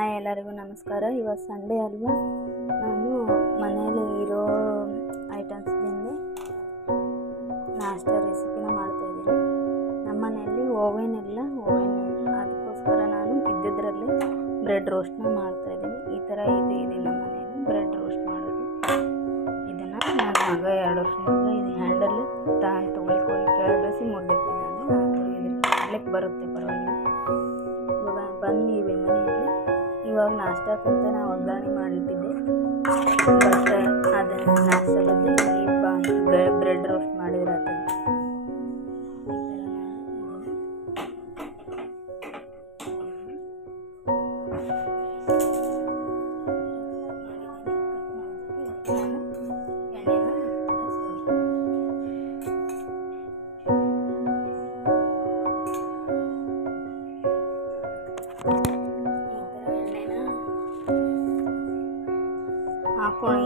Hi ಎಲ್ಲರಿಗೂ ನಮಸ್ಕಾರ. ಇವತ್ತು ಸಂಡೇ ಅಲ್ವಾ, ನಾನು ಮನೆಯಲ್ಲಿ ಇರೋ ಐಟಮ್ಸ್ದಿಂದ ನಾಷ್ಟಾ ರೆಸಿಪಿನ ಮಾಡ್ತಾಯಿದ್ದೀನಿ. ನಮ್ಮ ಮನೆಯಲ್ಲಿ ಓವೆನ್ ಇಲ್ಲ, ಅದಕ್ಕೋಸ್ಕರ ನಾನು ಇದ್ದಿದ್ದರಲ್ಲಿ ಬ್ರೆಡ್ ರೋಸ್ಟ್ನ ಮಾಡ್ತಾಯಿದ್ದೀನಿ. ಈ ಥರ ಇದೆ ನಮ್ಮ ಮನೆಯಲ್ಲಿ ಬ್ರೆಡ್ ರೋಸ್ಟ್ ಮಾಡೋದು. ಇದನ್ನು ನನ್ನ ಮಗ 2 ವರ್ಷದಿಂದ ಇದು ಹ್ಯಾಂಡಲ್ ತೊಗೊಳ್ಳಿ ಕೆಳಗಿಳಿಸಿ ಮುರಿದಿಟ್ಟಿದ್ದಾನೆ. ಇದಕ್ಕೆ ಮಾಡ್ಲಿಕ್ಕೆ ಬರುತ್ತೆ, ಪರವಾಗಿಲ್ಲ. ಇವಾಗ ಬಂದಿವೆ ಮನೆಯಲ್ಲಿ. ಇವಾಗ ನಾಷ್ಟಕ್ಕಂತ ನಾವು ಒಗ್ಗರಣೆ ಮಾಡಿಟ್ಟಿದ್ದೆ, ಬಟ್ ಅದನ್ನು ನಾಷ್ಟ ಬದಲು ಬ್ರೆಡ್ ರೋಸ್ಟ್ ಮಾಡಿದ್ರೆ ಅದು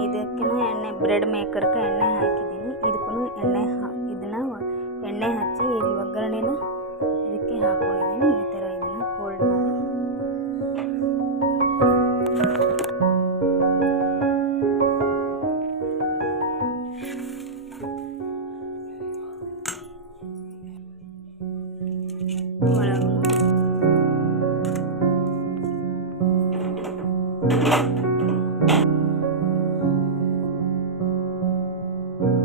ಇದಕ್ಕೂ ಎಣ್ಣೆ ಬ್ರೆಡ್ ಮೇಕರ್ಗೆ ಎಣ್ಣೆ ಹಾಕಿದ್ದೀನಿ. ಇದಕ್ಕೂ ಎಣ್ಣೆ ಹಚ್ಚಿ